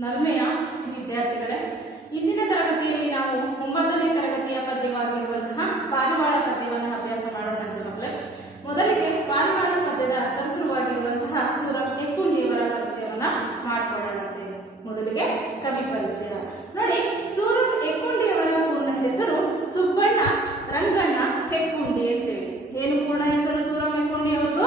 ನಲ್ಮೆಯ ವಿದ್ಯಾರ್ಥಿಗಳೇ, ಇಂದಿನ ತರಗತಿಯಲ್ಲಿ ನಾವು 9ನೇ ತರಗತಿಯ ಪದ್ಯವಾಗಿರುವಂತಹ ಪಾರಿವಾಳ ಪದ್ಯವನ್ನು ಅಭ್ಯಾಸ ಮಾಡೋಣ ಮಕ್ಕಳೇ. ಮೊದಲಿಗೆ ಪಾರಿವಾಳ ಪದ್ಯದ ಕರ್ತೃವಾಗಿರುವಂತಹ ಸೂರ ಹೆಕ್ಕುಂಡಿಯವರ ಪರಿಚಯವನ್ನ ಮಾಡಿಕೊಳ್ಳುತ್ತೇವೆ. ಮೊದಲಿಗೆ ಕವಿ ಪರಿಚಯ ನೋಡಿ. ಸೂರ ಹೆಕ್ಕುಂಡಿಯವರ ಪೂರ್ಣ ಹೆಸರು ಸುಬ್ಬಣ್ಣ ರಂಗಣ್ಣ ಹೆಕ್ಕುಂಡಿ ಅಂತೇಳಿ. ಏನು ಪೂರ್ಣ ಹೆಸರು ಸೂರ ಹೆಕ್ಕುಂಡಿಯವರದು?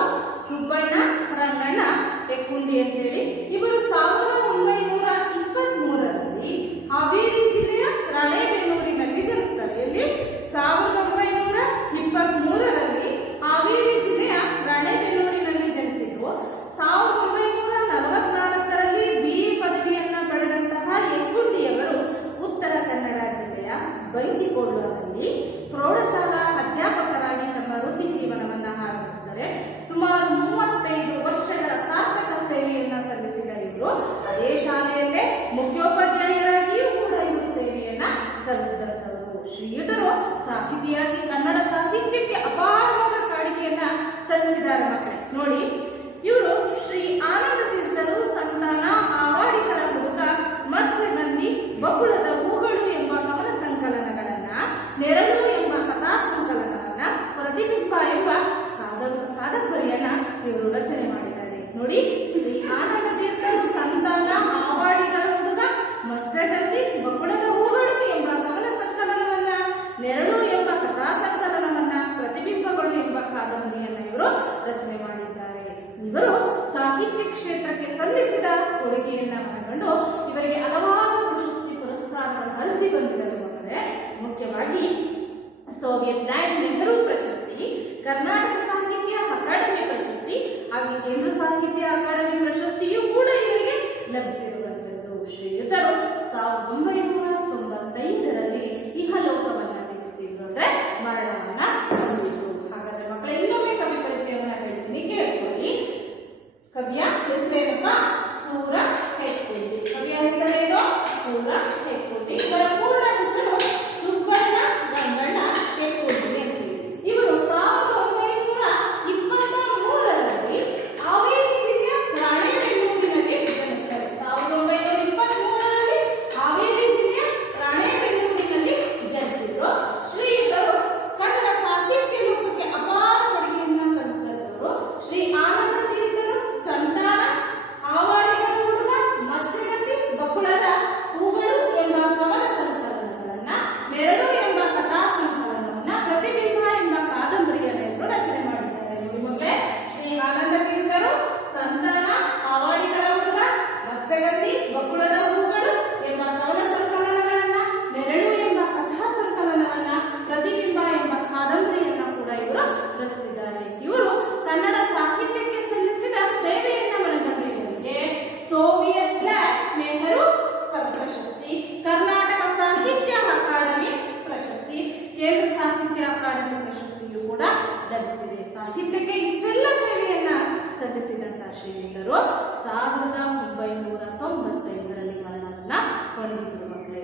ಸುಬ್ಬಣ್ಣ ರಂಗಣ್ಣ ಹೆಕ್ಕುಂಡಿ ಅಂತೇಳಿ. ಇವರು 1923ರಲ್ಲಿ ಹಾವೇರಿ ಜಿಲ್ಲೆಯ ರಾಣೆಬೆನ್ನೂರಿನಲ್ಲಿ ಜನಿಸ್ತಾರೆ. ಇಲ್ಲಿ 1923ರಲ್ಲಿ ಹಾವೇರಿ ಜಿಲ್ಲೆಯ ರಾಣೆಬೆನ್ನೂರಿನಲ್ಲಿ ಜನಿಸಿದ್ರು. 1944ರಲ್ಲಿ BA ಪದವಿಯನ್ನ ಪಡೆದಂತಹ ಹೆಕ್ಕುಂಡಿಯವರು ಉತ್ತರ ಕನ್ನಡ ಜಿಲ್ಲೆಯ ಬೈಂದಿಕೋಡ್ಲದಲ್ಲಿ ಪ್ರೌಢಶಾಲಾ ಅಧ್ಯಾಪಕರಾಗಿ ತಮ್ಮ ವೃತ್ತಿ ಜೀವನವನ್ನ ಆರಂಭಿಸಿದ್ದಾರೆ. ಸುಮಾರು 35 ವರ್ಷಗಳ ಸಾರ್ಥಕ ಸೇವೆಯನ್ನ ಸಲ್ಲಿಸಿದ ಇವರು ಅದೇ ಶಾಲೆಯಲ್ಲೇ ಮುಖ್ಯೋಪಾಧ್ಯಾಯರಾಗಿಯೂ ಕೂಡ ಇವರು ಸೇವೆಯನ್ನ ಸಲ್ಲಿಸಿದಂತವರು. ಶ್ರೀಯುತರು ಸಾಹಿತಿಯಾಗಿ ಕನ್ನಡ ಸಾಹಿತ್ಯಕ್ಕೆ ಅಪಾರವಾದ ಕಾಣಿಕೆಯನ್ನ ಸಲ್ಲಿಸಿದ್ದಾರೆ ಮಕ್ಕಳೇ. ನೋಡಿ, ಇವರು ಶ್ರೀ ಆನಂದ ತೀರ್ಥರು ಸಂತಾನ, ಆವಾಡಿಗರ ಹುಡುಗ, ಮತ್ಸ್ಯಗಂಧಿ, ಬಕುಳದ ಹೂಗಳು ಎಂಬ ಕವನ ಸಂಕಲನಗಳನ್ನ, ನೆರಳು ಎಂಬ ಕಥಾ ಸಂಕಲನವನ್ನ, ಪ್ರತಿಬಿಂಬ ಎಂಬ ಕಾದಂಬರಿಯನ್ನ ಇವರು ರಚನೆ ಮಾಡಿದ್ದಾರೆ. ನೋಡಿ, ಶ್ರೀ ಆನಂದ ತೀರ್ಥರು ಸಂತಾನ, ಆವಾಡಿಗರ ಹುಡುಗ, ಮತ್ಸ್ಯಗಂಧಿ, ಬಕುಳದ ಹೂಗಳು ಎಂಬ ಕವನ ಸಂಕಲನವನ್ನ, ನೆರಳು ಎಂಬ ಕಥಾ ಸಂಕಲನವನ್ನ, ಪ್ರತಿಬಿಂಬಗಳು ಎಂಬ ಕಾದಂಬರಿಯನ್ನ ಇವರು ರಚನೆ ಮಾಡಿದ್ದಾರೆ. ಇವರು ಸಾಹಿತ್ಯ ಕ್ಷೇತ್ರಕ್ಕೆ ಸಲ್ಲಿಸಿದ ಕೊಡುಗೆಯನ್ನ ಮನಗಂಡು ಇವರಿಗೆ ಹಲವಾರು ಪ್ರಶಸ್ತಿ ಪುರಸ್ಕಾರಗಳು ಹರಿಸಿ ಬಂದಿದ್ದಾರೆ ಮಕ್ಕಳೇ. ಮುಖ್ಯವಾಗಿ ಸೋವಿಯತ್ ಲ್ಯಾಂಡ್ ನೆಹರು ಪ್ರಶಸ್ತಿ, ಕರ್ನಾಟಕ ಸಾಹಿತ್ಯ ಅಕಾಡೆಮಿ ಪ್ರಶಸ್ತಿ ಹಾಗೆ ಕೇಂದ್ರ ಸಾಹಿತ್ಯ ಅಕಾಡೆಮಿ ಪ್ರಶಸ್ತಿಯೂ ಕೂಡ ಇವರಿಗೆ ಲಭಿಸಿರುವಂತದ್ದು. ಶ್ರೀಯುತರು 1995ರಲ್ಲಿ ಇಹಲೋಕವನ್ನ ತ್ಯಜಿಸಿದ್ರು, ಅಂದ್ರೆ ಮರಣವನ್ನ ಹೊಂದಿದ್ರು. ಹಾಗಾದ್ರೆ ಮಕ್ಕಳ ಇನ್ನೊಮ್ಮೆ ಕವಿ ಪರಿಚಯವನ್ನ ಹೇಳ್ತೀನಿ, ಕೇಳ್ಕೊಳ್ಳಿ. ಕವಿಯ ಹೆಸರೇನಪ್ಪ? ಸೂರ ಹೆಕ್ಕುಂಡಿ. ಕವಿಯ ಹೆಸರೇನು? ಸೂರ ಹೆಕ್ಕುಂಡಿ. ಇವರ ಪೂರ್ಣ ಹೆಸರು ಸುಬ್ಬಣ್ಣ ರಂಗಣ್ಣ ಹೆಕ್ಕುಂಡಿ ಅಂತೇಳಿ. ಇವರು 1923ರಲ್ಲಿ ಹಾವೇರಿ ಜಿಲ್ಲೆಯ ರಾಣೆಬೆನ್ನೂರಿನಲ್ಲಿ ಜನಿಸ್ತಾರೆ. 1923ರಲ್ಲಿ ಹಾವೇರಿ ಜಿಲ್ಲೆಯ ರಾಣೆಬೆನ್ನೂರಿನಲ್ಲಿ ಜನಿಸಿದ್ರು. ಶ್ರೀಯುತರು ಕನ್ನಡ ಸಾಹಿತ್ಯ ಲೋಕಕ್ಕೆ ಅಪಾರ ಕೊಡುಗೆಯನ್ನ ಸಲ್ಲಿಸಿದವರು. ಶ್ರೀ ಆನಂದ ತೀರ್ಥರು ಸಂತಾನ, ಆವಾಡಿಗರ ಹುಡುಗ, ಮತ್ಸ್ಯಗಂಧಿ, ಬಕುಳದ ಹೂಗಳು ಎಂಬ ಕವನ ಸಂಕಲನಗಳನ್ನ, ನೆರಳು ಎಂಬ ಕಥಾ ಸಂಕಲನವನ್ನ, ಪ್ರತಿಬಿಂಬ ಎಂಬ ಕಾದಂಬರಿಯನ್ನ ಇವರು ರಚನೆ ಮಾಡಿದ್ದಾರೆ. ನೋಡಿ ಮಕ್ಕಳೇ, ಶ್ರೀ ಆನಂದ ತೀರ್ಥರು ಸಂತಾನ, ಆವಾಡಿಗರ ಹುಡುಗ, ಮತ್ಸ್ಯಗಂಧಿ, ಬಕುಳದ ಹೂಗಳು ಎಂಬ ಕವನ ಸಂಕಲನಗಳನ್ನ, ನೆರಳು ಎಂಬ ಕಥಾ ಸಂಕಲನವನ್ನ, ಪ್ರತಿಬಿಂಬ ಎಂಬ ಕಾದಂಬರಿಯನ್ನ ಕೂಡ ಇವರು ರಚಿಸಿದ್ದಾರೆ. ಇವರು ಕನ್ನಡ ಸಾಹಿತ್ಯಕ್ಕೆ ಸಲ್ಲಿಸಿದ ಸೇವೆಯನ್ನ ಮನಗಂಡು ಇವರಿಗೆ ಸೋವಿಯತ್ ಲ್ಯಾಂಡ್ ನೆಹರು ಪ್ರಶಸ್ತಿ, ಕರ್ನಾಟಕ ಸಾಹಿತ್ಯ ಅಕಾಡೆಮಿ ಪ್ರಶಸ್ತಿ, ಕೇಂದ್ರ ಸಾಹಿತ್ಯ ಅಕಾಡೆಮಿ ಪ್ರಶಸ್ತಿಯು ಕೂಡ ಲಭಿಸಿದೆ. ಸಾಹಿತ್ಯಕ್ಕೆ ಇಷ್ಟೆಲ್ಲ ಸೇವೆಯನ್ನ ಸಲ್ಲಿಸಿದಂತಹ ಶ್ರೀಯುತರು 1995ರಲ್ಲಿ ಮರಣವನ್ನ ಹೊಂದಿದ್ರು ಮಕ್ಕಳೇ.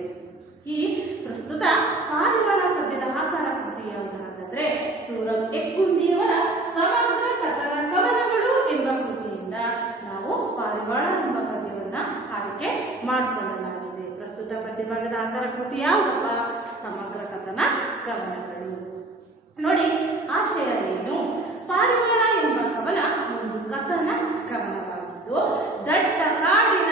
ಈ ಪ್ರಸ್ತುತ ಪಾರಿವಾಳ ಪದ್ಯದ ಆಕಾರ ಕೃತಿ ಯಾವುದು ಹಾಗಾದ್ರೆ ಸೂರ ಹೆಕ್ಕುಂಡಿಯವರ ಸಮಗ್ರ ಕಥನ ಕವನಗಳು ಎಂಬ ಕೃತಿಯಿಂದ ನಾವು ಪಾರಿವಾಳ ಎಂಬ ಪದ್ಯವನ್ನ ಆಯ್ಕೆ ಮಾಡಿಕೊಳ್ಳಲಾಗಿದೆ. ಪ್ರಸ್ತುತ ಪದ್ಯಭಾಗದ ಆಕಾರ ಕೃತಿ ಯಾವುದಪ್ಪ? ಸಮಗ್ರ ಕಥನ ಕವನಗಳು. ನೋಡಿ, ಆಶಯ ಏನು? ಪಾರಿವಾಳ ಎಂಬ ಕವನ ಒಂದು ಕಥನ ಕವನವಾಗಿದ್ದು, ದಟ್ಟ ಕಾಡಿನ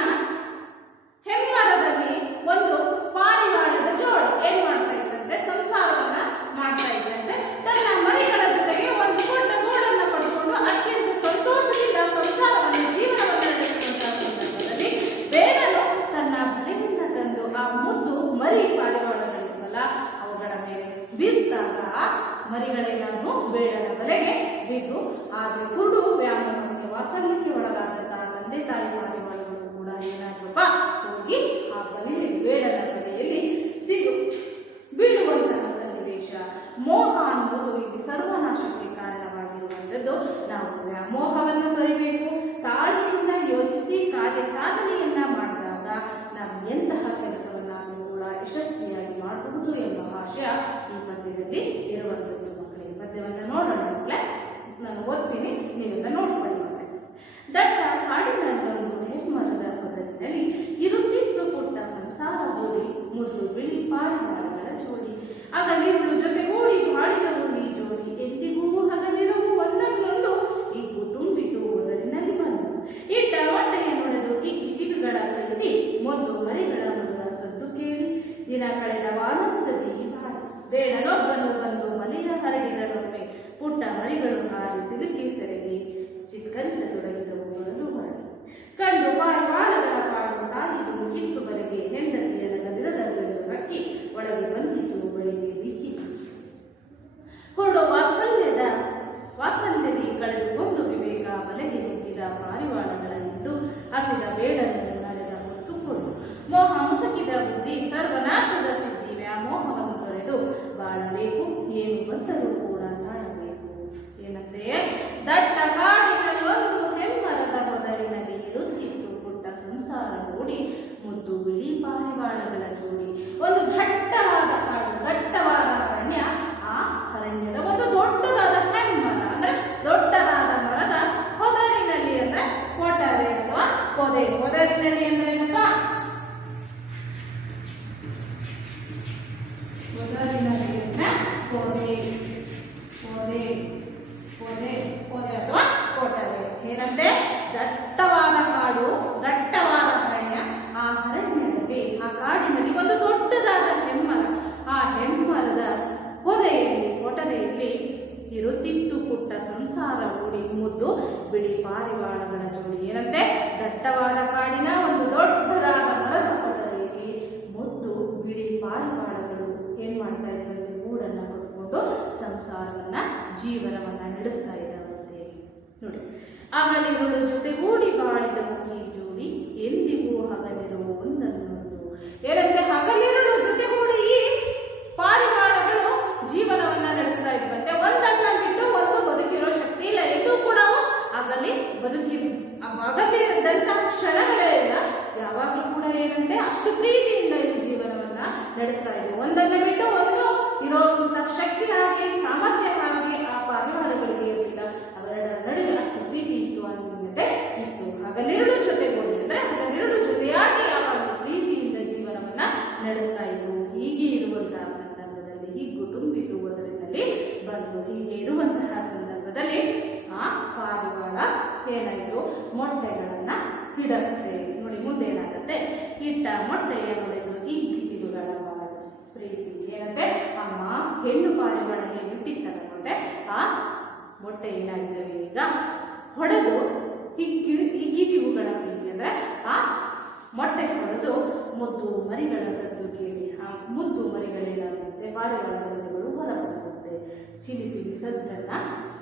ಹೆಮ್ಮರದಲ್ಲಿ ಒಂದು ಪಾರಿವಾಳದ ಜೋಡಿ ಏನ್ ಮಾಡ್ತಾ ಇದ್ದಂತೆ? ಸಂಸಾರವನ್ನ ಮಾಡ್ತಾ ಇದ್ದಂತೆ. ತನ್ನ ಮರಿಗಳ ಜೊತೆಗೆ ಒಂದು ದೊಡ್ಡ ಗೋಡನ್ನ ಪಡ್ಕೊಂಡು ಅತ್ಯಂತ ಸಂತೋಷದಿಂದ ಸಂಸಾರವನ್ನ ಜೀವನವನ್ನ ನಡೆಸುವಂತಹ ಸಂದರ್ಭದಲ್ಲಿ ಬೇಡನು ತನ್ನ ಬಲೆಯನ್ನ ತಂದು ಆ ಮುದ್ದು ಮರಿ ಪಾರಿವಾಳಗಳಿದ್ವಲ್ಲ ಅವುಗಳ ಮೇಲೆ ಬೀಸಿದಾಗ ಮರಿಗಳೆಲ್ಲರೂ ಬೇಡನ ಬಲೆಗೆ ಬಿದ್ದು ಆದ್ರೆ ಕುರುಡು ವ್ಯಾಮೋಹಕ್ಕೆ ವಾತ್ಸಲ್ಯಕ್ಕೆ ಒಳಗಾದಂತಹ ತಂದೆ ತಾಯಿ ಪಾರಿವಾಳಗಳು ಕೂಡ ಏನಾದ್ರಪ್ಪ ಹೋಗಿ ಆ ಬೇಡನ ಬಲೆಯಲ್ಲಿ ಬೀಳುವಂತಹ ಸನ್ನಿವೇಶ. ಮೋಹ ಅನ್ನೋದು ಇಲ್ಲಿ ಸರ್ವನಾಶಕ್ಕೆ ಕಾರಣವಾಗಿರುವಂಥದ್ದು. ನಾವು ವ್ಯಾಮೋಹವನ್ನು ತೊರೆಯಬೇಕು. ತಾಳ್ಮೆಯಿಂದ ಯೋಚಿಸಿ ಕಾರ್ಯ ಸಾಧನೆಯನ್ನ ಮಾಡಿದಾಗ ನಾವು ಎಂತಹ ಕೆಲಸವನ್ನಾದರೂ ಕೂಡ ಯಶಸ್ವಿಯಾಗಿ ಮಾಡಬಹುದು ಎಂಬ ಆಶಯ ಈ ಪದ್ಯದಲ್ಲಿ ಇರುವಂಥದ್ದು ಮಕ್ಕಳೇ. ಈ ಪದ್ಯವನ್ನು ನೋಡೋಣ ಮಕ್ಕಳೇ. ನಾನು ಓದ್ತೀನಿ, ನೀವೆಲ್ಲ ನೋಡ್ಕೊಳ್ಳಿ ಮಕ್ಕಳೇ. ದಟ್ಟ ಕಾಡಿನಲ್ಲೊಂದು ಹೆಮ್ಮರದ ಹೊದಲಿನಲ್ಲಿ ಇರುತ್ತಿ ಹಗಲಿರುಳು ಜೊತೆಗೂಡಿ ಬಾಳಿದವು ಈ ಜೋಡಿ ಎಂದಿಗೂ ಹಗಲಿರುವು ಒಂದನ್ನೊಂದು ಇಗ್ಗು ತುಂಬಿತು ಒದರಿನಲ್ಲಿ ಬಂದು ಇಟ್ಟ ಹೊಟ್ಟೆಯ ನೋಡಲು ಈ ಕಿಟಿಗಳ ಪ್ರೀತಿ ಮೊದ್ದು ಮರಿಗಳ ಮಧುರ ಸದ್ದು ಕೇಳಿ ದಿನ ಕಳೆದ ಆನಂದದಿ ಬಾಳಿ ಬೇಡನೊಬ್ಬನು ಬಂದು ಮಲಿನ ಹರಡಿದರೊಮ್ಮೆ ಪುಟ್ಟ ಮರಿಗಳು ಹಾರಿ ಸಿಲುಕಿ ಸೆರಗಿ ಚಿತ್ಕರಿಸತೊಡಗಿದವು ಬರಲು ಹೊರಡಿ ಕಂಡು ಪಾರಿವಾಳಗಳ ಪಾಡು ತಾಯಿದು ಕಿತ್ತು ಬರೆಗೆ ಹೆಂಡತಿಯ ನಗದಿರದ ಹಕ್ಕಿ ಒಳಗೆ ಬಂದಿತು ಬಳಿಗೆ ಬಿಕ್ಕಿ ಕೊಡು ವಾತ್ಸಲ್ಯದಿ ಕಳೆದುಕೊಂಡು ವಿವೇಕ ಬಲೆಗೆ ನುಗ್ಗಿದ ಪಾರಿವಾಳಗಳ ಹಿಂಡು ಹಸಿದ ಬೇಡನ್ನು ನಡೆದ ಹೊತ್ತುಕೊಂಡು ಮೋಹ ಮುಸುಕಿದ ಬುದ್ಧಿ ಸರ್ವನಾಶದ ಸಿದ್ಧಿ ವ್ಯಾಮೋಹವನ್ನು ತೊರೆದು ಬಾಳಬೇಕು ಏನು ಬಂದರೂ ಕೂಡ ತಾಳಬೇಕು ಏನಂತೆ ದಟ್ಟ ಕಾಡಿನಲ್ಲೊಂದು ಹೆಮ್ಮರದ ಹೊದರಿನಲ್ಲಿ ಇರುತ್ತಿತ್ತು ಪುಟ್ಟ ಸಂಸಾರ ಓಡಿ ಮುದ್ದು ಬಿಳಿ ಪಾರಿವಾಳಗಳ ಜೋಡಿ ಒಂದು ದಟ್ಟವಾದ ಕಾಡು ದಟ್ಟವಾದ ಅರಣ್ಯ ಆ ಅರಣ್ಯದ ಒಂದು ದೊಡ್ಡದಾದ ಹೆಮ್ಮರ ಅಂದ್ರೆ ದೊಡ್ಡದಾದ ಮರದ ಹೊದರಿನಲ್ಲಿ ಅಂದ್ರೆ ಕೊಟರೆ ಅಥವಾ ಪೊದೆ ಹೊದರಿನಲ್ಲಿ ಅಂದ್ರೆ ಏನಪ್ಪ ಹೊದರಿನಲ್ಲಿ ಅಂದ್ರೆ ಪೊದೆ ಪೊದೆ ಪೊದೆ ಪೊದೆ ಅಥವಾ ಕೊಟರೆ ಏನಂತೆ ದಟ್ಟವಾದ ಕಾಡು ದಟ್ಟವಾದ ಅರಣ್ಯ ಆ ಅರಣ್ಯದಲ್ಲಿ ಆ ಕಾಡಿನಲ್ಲಿ ಒಂದು ದೊಡ್ಡದಾದ ಹೆಮ್ಮರ ಆ ಹೆಮ್ಮರದ ಪೊದೆಯಲ್ಲಿ ಕೊಟರೆಯಲ್ಲಿ ಇರುತ್ತಿತ್ತು ಪುಟ್ಟ ಸಂಸಾರ ಓಡಿ ಮುದ್ದು ಬಿಳಿ ಪಾರಿವಾಳಗಳ ಜೋಡಿ ಏನಂತೆ ದಟ್ಟವಾದ ಕಾಡಿನ ಒಂದು ದೊಡ್ಡದಾದ ಮರದ ಕೊಟರೆಯಲ್ಲಿ ಮುದ್ದು ಬಿಳಿ ಪಾರಿವಾಳಗಳು ಏನ್ ಮಾಡ್ತಾ ಇದ್ದಂತೆ ಗೂಡನ್ನ ಕಟ್ಕೊಂಡು ಸಂಸಾರವನ್ನ ಜೀವನವನ್ನ ನಡೆಸ್ತಾ ಇದ್ದಾವಂತೆ ನೋಡಿ ಹಗಲಿರುಳು ಜೊತೆಗೂಡಿ ಬಾಳಿದವು ಈ ಜೋಡಿ ಎಂದಿಗೂ ಹಗಲಿರುವ ಒಂದನ್ನೊಂದು ಏನಂತೆ ಹಗಲಿರುಳು ಜೊತೆಗೂಡಿ ಈ ಪಾರಿವಾಳಗಳು ಜೀವನವನ್ನ ನಡೆಸ್ತಾ ಇದ್ವಂತೆ ಒಂದನ್ನ ಬಿಟ್ಟು ಒಂದು ಬದುಕಿರೋ ಶಕ್ತಿ ಇಲ್ಲ ಎಂದೂ ಕೂಡ ಆಗಲಿ ಅಗಲಿದಂತಹ ಕ್ಷಣಗಳೆಲ್ಲ ಯಾವಾಗಲೂ ಕೂಡ ಏನಂತೆ ಅಷ್ಟು ಪ್ರೀತಿಯಿಂದ ಈ ಜೀವನವನ್ನ ನಡೆಸ್ತಾ ಇದ್ವು ಒಂದನ್ನ ಬಿಟ್ಟು ಒಂದು ಇರುವಂತಹ ಶಕ್ತಿ ಆಗಲಿ ಸಾಮರ್ಥ್ಯ ಆಗಲಿ ಆ ಪಾರಿವಾಳಗಳಿಗೆ ಇರಲಿಲ್ಲ ಅವೆರಡರ ನಡುವೆ ಅಷ್ಟು ಪ್ರೀತಿ ಇತ್ತು ಅನ್ನುವಂತೆ ಇತ್ತು ಹಗಲಿರುಳು ಜೊತೆಗೂಡಿ ಅಂದ್ರೆ ಹಗಲಿರುಳು ಜೊತೆಯಾಗಿ ಯಾವಾಗಲೂ ಪ್ರೀತಿಯಿಂದ ಜೀವನವನ್ನ ನಡೆಸ್ತಾ ಇದ್ವು ಹೀಗೆ ಇರುವಂತಹ ಸಂದರ್ಭದಲ್ಲಿ ಹಿಗ್ಗು ತುಂಬಿತು ಅದರಲ್ಲಿ ಬಂತು ಹೀಗೆ ಇರುವಂತಹ ಸಂದರ್ಭದಲ್ಲಿ ಆ ಪಾರಿವಾಳ ಏನಾಯಿತು ಮೊಟ್ಟೆಗಳನ್ನ ಇಡತ್ತೆ ನೋಡಿ ಮುಂದೆ ಏನಾಗುತ್ತೆ ಇಟ್ಟ ಮೊಟ್ಟೆಯ ನೋಡಿದ್ರು ಈ ಗಿಟಿಗುಗಳ ಪ್ರೀತಿ ಏನಂತೆ ಅಮ್ಮ ಹೆಣ್ಣು ಪಾರಿವಾಳಗೆ ಬಿಟ್ಟಿತ್ತ ಮೊಟ್ಟೆ ಆ ಮೊಟ್ಟೆ ಏನಾಗಿದ್ದಾವೆ ಈಗ ಹೊಡೆದು ಹಿಗ್ಗಿದಿವುಗಳ ಪ್ರೀತಿ ಅಂದ್ರೆ ಆ ಮೊಟ್ಟೆ ಹೊಡೆದು ಮುದ್ದು ಮರಿಗಳ ಸದ್ದು ಕೇಳಿ ಆ ಮುದ್ದು ಮರಿಗಳೇನಾಗುತ್ತೆ ಪಾರಿವಾಳದ ಮರಿಗಳು ಹೊರಬರುತ್ತೆ ಚಿಲಿಪಿಲಿ ಸದ್ದನ್ನ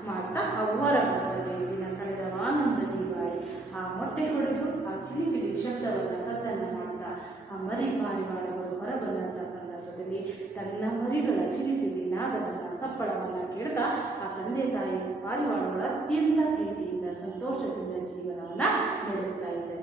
ಮಾಡ್ತಾ ಅವು ಹೊರಬರ್ತವೆ ದಿನ ಕಳೆದ ಆನಂದದಿ ಬಾಳಿ ಆ ಮೊಟ್ಟೆ ಹೊಡೆದು ಆ ಚಿಲಿಪಿಲಿ ಸದ್ದನ್ನ ಮಾಡ್ತಾ ಆ ಮರಿ ಪಾರಿವಾಳಗಳು ಹೊರಬಂದಂತಹ ಸಂದರ್ಭದಲ್ಲಿ ತನ್ನ ಮರಿಗಳ ಚಿಲಿಪಿಲಿ ನಾದವನ್ನ ಸಪ್ಪಳವನ್ನ ಕೇಳ್ತಾ ಆ ತಂದೆ ತಾಯಿ ಪಾರಿವಾಳಗಳು ಅತ್ಯಂತ ಪ್ರೀತಿಯಿಂದ ಸಂತೋಷದಿಂದ ಜೀವನವನ್ನ ನಡೆಸ್ತಾ ಇದ್ದಾರೆ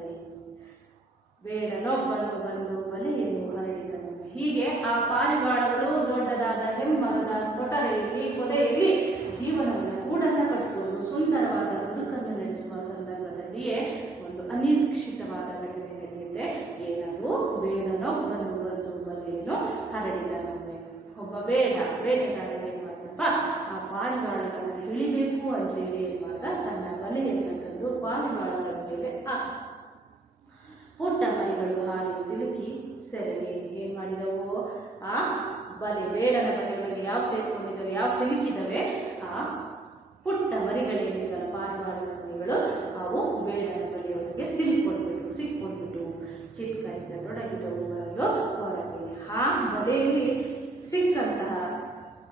ಬೇಡನೊಬ್ಬನು ಬಂದು ಬಲೆಯನ್ನು ಹರಡಿದನು ಹೀಗೆ ಆ ಪಾರಿವಾಳಗಳು ದೊಡ್ಡದಾದ ಹೆಮ್ಮರದ ಕೊಟರೆಯಲ್ಲಿ ಪೊದೆಯಲ್ಲಿ ಜೀವನವನ್ನು ಕೂಡನ್ನ ಕಟ್ಟಿಕೊಂಡು ಸುಂದರವಾದ ಬದುಕನ್ನು ನಡೆಸುವ ಸಂದರ್ಭದಲ್ಲಿಯೇ ಒಂದು ಅನಿರೀಕ್ಷಿತವಾದ ಘಟನೆ ನಡೆಯುತ್ತೆ ಏನದು ಬೇಡನೊಬ್ಬನು ಬಂದು ಬಲೆಯನ್ನು ಹರಡಿದನಂತೆ ಒಬ್ಬ ಬೇಟೆಗಾರ ಏನ್ ಮಾಡ್ದಪ್ಪ ಆ ಪಾರಿವಾಳಗಳನ್ನು ಇಳಿಬೇಕು ಅಂತೇಳಿ ಏನ್ ಮಾಡ್ದ ತನ್ನ ಬಲೆಯನ್ನು ತಂದು ಪಾರಿವಾಳಗಳ ಮೇಲೆ ಪುಟ್ಟ ಮರಿಗಳು ಹಾರಿ ಸಿಲುಕಿ ಸೆರಗಿ ಏನ್ ಮಾಡಿದವು ಆ ಬೇಡನ ಬಲೆಗಳಿಗೆ ಯಾವ ಸೇರ್ಕೊಂಡಿದ್ದಾವೆ ಯಾವ ಸಿಲುಕಿದವೆ ಆ ಪುಟ್ಟ ಮರಿಗಳೇನಿದ್ದಲ್ಲ ಪಾರಿವಾಳಗಳ ಮರಿಗಳು ಅವು ಬೇಡನ ಬಲೆಯೊಳಗೆ ಸಿಕ್ಕೊಂಡ್ಬಿಟ್ಟು ಚಿತ್ಕರಿಸತೊಡಗಿದವು ಬರಲು ಹೊರಗೆ ಆ ಬಲೆಯಲ್ಲಿ ಸಿಕ್ಕಂತಹ